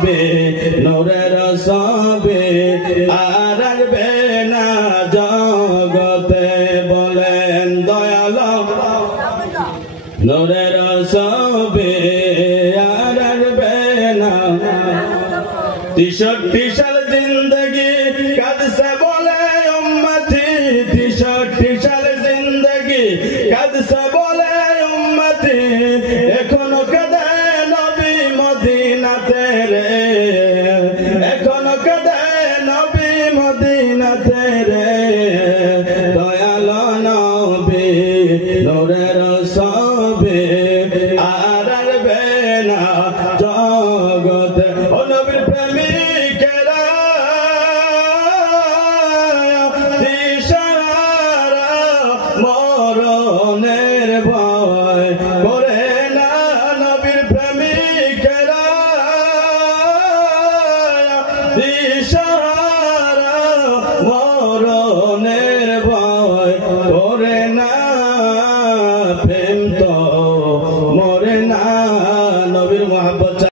সবে নূরের সবে আর আসবে না জগতে বলেন দয়াল নূরের সবে আর আসবে না 63 সাল জিন্দগি কাদসে বলে উম্মতি 63 সাল জিন্দগি কাদসে বলে উম্মতি এখনো কাঁদে নবী মদিনাতে রে এখনো কাঁদে নবী মদিনাতে রে দয়াল নবী নূরের সবে আর আসবে না জগতে ও নবীর প্রেমিকেরা দিশাহারা মরণের ভয় করে না নবীর প্রেমিকেরা দিশাহারা মরণের ভয় করে না প্রেম তো মরে না নবীর মহব্বত